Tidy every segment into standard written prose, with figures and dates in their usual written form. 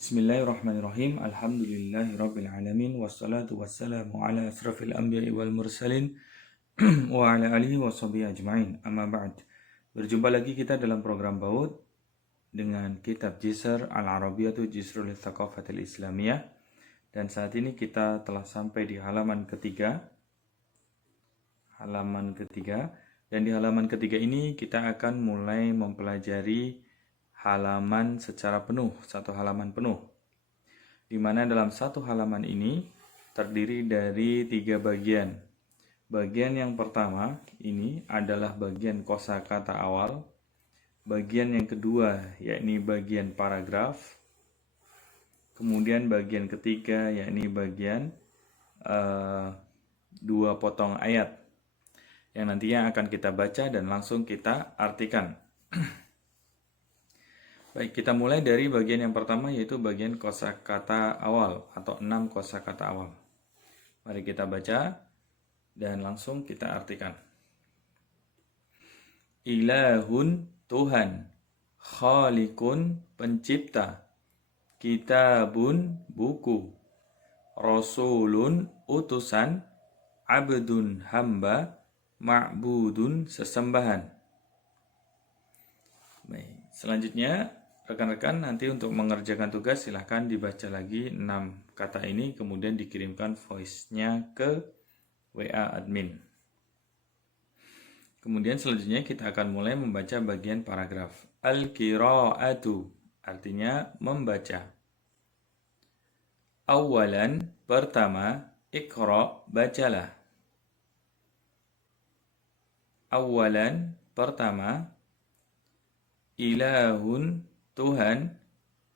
Bismillahirrahmanirrahim. Alhamdulillahirrabbilalamin. Wassalatu wassalamu ala asrafil anbiya'i wal mursalin wa ala alihi wa sahbihi ajma'in. Amma ba'd. Berjumpa lagi kita dalam program BAUD dengan kitab Jisr Al-Arabiyatu Jisrul Thaqafatil Islamiyah. Dan saat ini kita telah sampai di halaman ketiga. Dan di halaman ketiga ini kita akan mulai mempelajari halaman secara penuh, satu halaman penuh, di mana dalam satu halaman ini terdiri dari 3 bagian. Bagian yang pertama ini adalah bagian kosakata awal, bagian yang kedua yakni bagian paragraf, kemudian bagian ketiga yakni bagian 2 potong ayat yang nantinya akan kita baca dan langsung kita artikan. Baik, kita mulai dari bagian yang pertama yaitu bagian kosakata awal atau 6 kosakata awal. Mari kita baca dan langsung kita artikan. Ilahun Tuhan, Khaliqun pencipta, Kitabun buku, Rasulun utusan, Abdun hamba, Ma'budun sesembahan. Baik, selanjutnya rekan-rekan nanti untuk mengerjakan tugas silahkan dibaca lagi 6 kata ini kemudian dikirimkan voice-nya ke WA admin. Kemudian selanjutnya kita akan mulai membaca bagian paragraf. Al-qira'atu artinya membaca. Awalan pertama, Iqra bacalah. Awalan pertama, Ilahun Tuhan,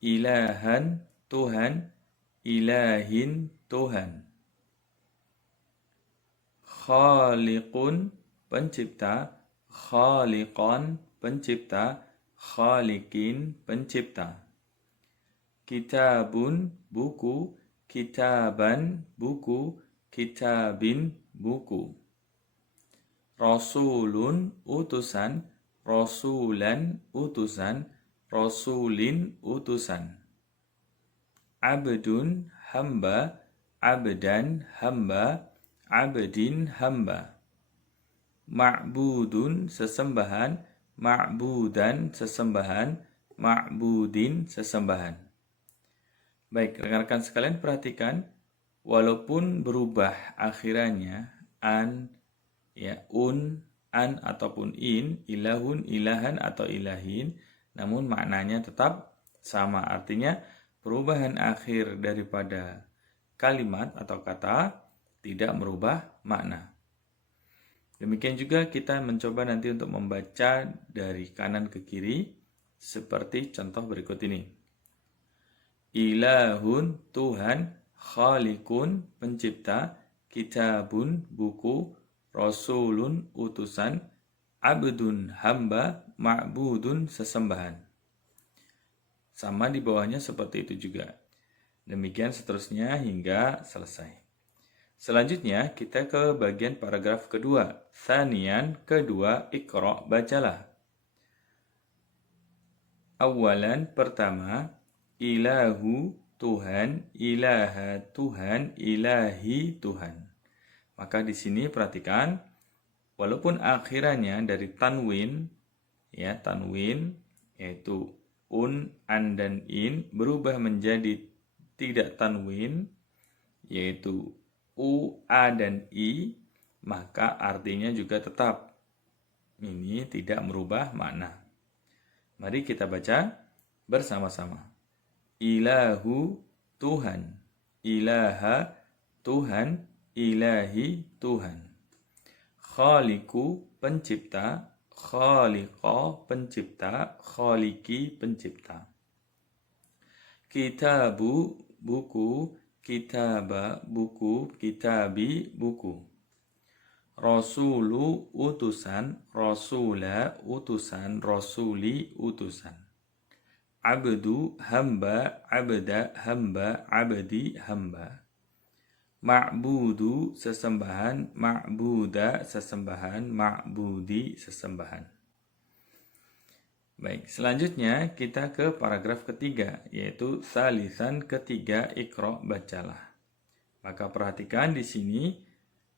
ilahan Tuhan, ilahin Tuhan. Khaliqun pencipta, khaliqan pencipta, khaliqin pencipta. Kitabun buku, kitaban buku, kitabin buku. Rasulun utusan, rasulan utusan, rasulin utusan. Abdun hamba, abdan hamba, abdin hamba. Ma'budun sesembahan, ma'budan sesembahan, ma'budin sesembahan. Baik, rekan-rekan sekalian perhatikan, walaupun berubah akhirannya an, an ataupun in, ilahun, ilahan atau ilahin, namun maknanya tetap sama. Artinya perubahan akhir daripada kalimat atau kata tidak merubah makna. Demikian juga kita mencoba nanti untuk membaca dari kanan ke kiri seperti contoh berikut ini. Ilahun Tuhan, khaliqun pencipta, kitabun buku, rasulun utusan, abdun hamba, ma'budun sesembahan. Sama di bawahnya seperti itu juga. Demikian seterusnya hingga selesai. Selanjutnya kita ke bagian paragraf kedua. Thanian kedua, Iqra bacalah. Awalan pertama, ilahu Tuhan, ilaha Tuhan, ilahi Tuhan. Maka di sini perhatikan, walaupun akhirannya dari tanwin, tanwin yaitu an dan in berubah menjadi tidak tanwin, yaitu a dan i, maka artinya juga tetap. Ini tidak merubah makna. Mari kita baca bersama-sama. Ilahu Tuhan, ilaha Tuhan, ilahi Tuhan. Khaliqu pencipta, khaliqa pencipta, khaliqi pencipta. Kitabu buku, kitaba buku, kitabi buku. Rasulu utusan, rasula utusan, rasuli utusan. Abdu hamba, abda hamba, abdi hamba. Ma'budu sesembahan, ma'buda sesembahan, ma'budi sesembahan. Baik, selanjutnya kita ke paragraf ketiga, yaitu salisan ketiga Iqra bacalah. Maka perhatikan di sini,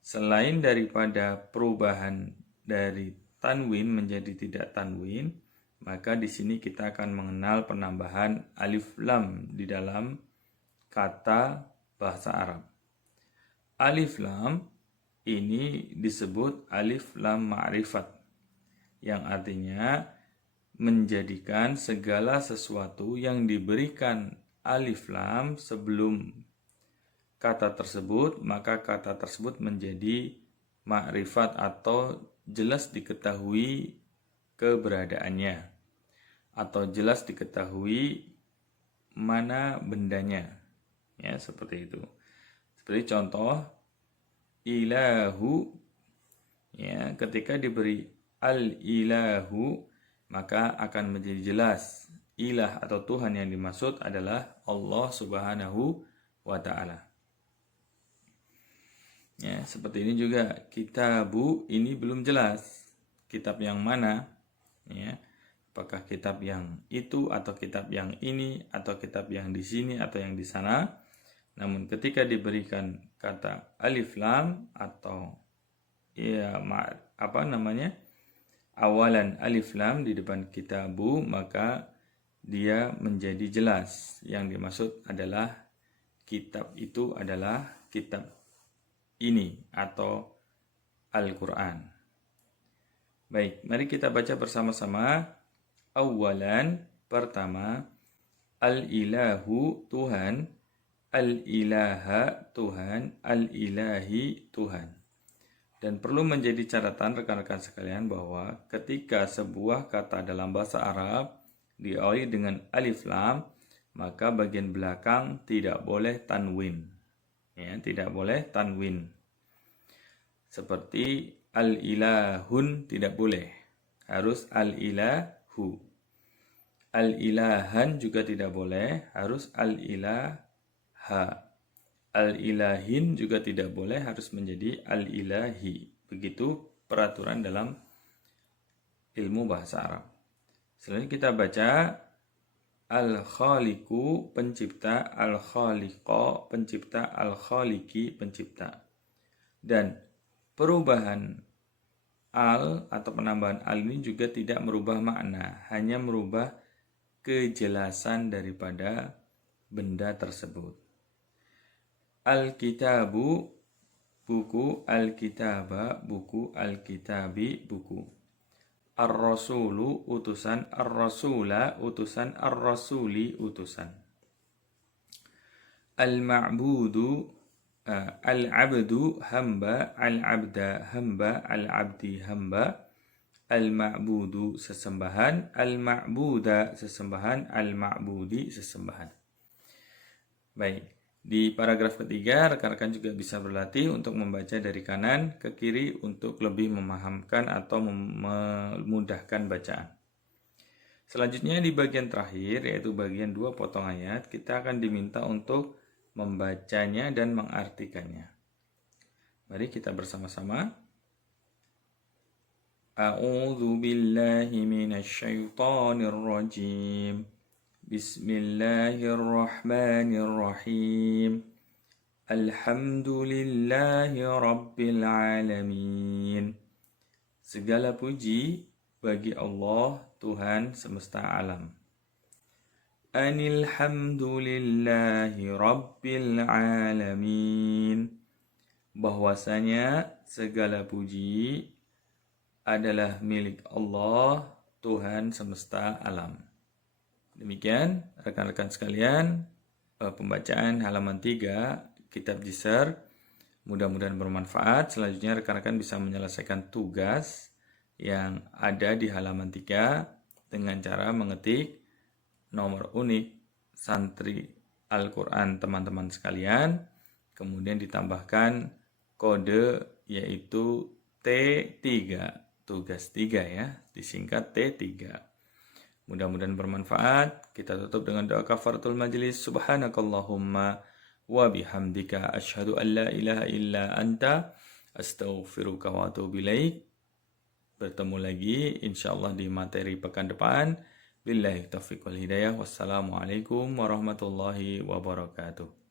selain daripada perubahan dari tanwin menjadi tidak tanwin, maka di sini kita akan mengenal penambahan alif lam di dalam kata bahasa Arab. Alif lam ini disebut alif lam ma'rifat, yang artinya menjadikan segala sesuatu yang diberikan alif lam sebelum kata tersebut, maka kata tersebut menjadi ma'rifat atau jelas diketahui keberadaannya, atau jelas diketahui mana bendanya. Ya, seperti itu. Seperti contoh ilahu, ya, ketika diberi al-ilahu maka akan menjadi jelas ilah atau Tuhan yang dimaksud adalah Allah Subhanahu wa ta'ala. Ya, seperti ini juga kitabu ini belum jelas kitab yang mana, ya. Apakah kitab yang itu atau kitab yang ini atau kitab yang di sini atau yang di sana. Namun ketika diberikan kata alif lam atau ya awalan alif lam di depan kitabu, maka dia menjadi jelas. Yang dimaksud adalah kitab itu adalah kitab ini atau Al-Quran. Baik, mari kita baca bersama-sama. Awalan, pertama, al-ilahu, Tuhan, al-ilaha, Tuhan, al-ilahi, Tuhan. Dan perlu menjadi catatan rekan-rekan sekalian bahwa ketika sebuah kata dalam bahasa Arab diawali dengan alif lam, maka bagian belakang tidak boleh tanwin. Ya, tidak boleh tanwin. Seperti al-ilahun tidak boleh. Harus al-ilahu. Al-ilahan juga tidak boleh, harus al-ilaha. Al-ilahin juga tidak boleh, harus menjadi al-ilahi. Begitu peraturan dalam ilmu bahasa Arab. Selanjutnya kita baca al-khaliqu, pencipta, al-khaliqa, pencipta, al-khaliqi, pencipta. Dan perubahan al atau penambahan al ini juga tidak merubah makna, hanya merubah kejelasan daripada benda tersebut. Al-kitabu, buku, al-kitaba, buku, al-kitabi, buku. Ar-rasulu, utusan, ar-rasula, utusan, ar-rasuli, utusan. Al-ma'budu, al-abdu, hamba, al-abda, hamba, al-abdi, hamba. Al-ma'budu, sesembahan, al-ma'buda, sesembahan, al-ma'budi, sesembahan. Baik. Di paragraf ketiga, rekan-rekan juga bisa berlatih untuk membaca dari kanan ke kiri untuk lebih memahamkan atau memudahkan bacaan. Selanjutnya di bagian terakhir, yaitu bagian 2 potong ayat, kita akan diminta untuk membacanya dan mengartikannya. Mari kita bersama-sama. A'udzu billahi minasyaitonir rajim. Bismillahirrahmanirrahim. Alhamdulillahi rabbil alamin. Segala puji bagi Allah, Tuhan semesta alam. Anilhamdulillahi rabbil alamin. Bahwasanya segala puji adalah milik Allah, Tuhan semesta alam. Demikian rekan-rekan sekalian, pembacaan halaman 3 kitab Jisr. Mudah-mudahan bermanfaat. Selanjutnya rekan-rekan bisa menyelesaikan tugas yang ada di halaman 3 dengan cara mengetik nomor unik santri Al-Quran teman-teman sekalian. Kemudian ditambahkan kode yaitu T3, tugas 3 ya, disingkat T3. Mudah-mudahan bermanfaat. Kita tutup dengan doa kafaratul majlis. Subhanakallahumma wa bihamdika asyhadu an la ilaha illa anta astaghfiruka wa atubu ilaik. bertemu lagi insyaallah di materi pekan depan. Billahi taufiq wal hidayah. Wassalamualaikum warahmatullahi wabarakatuh.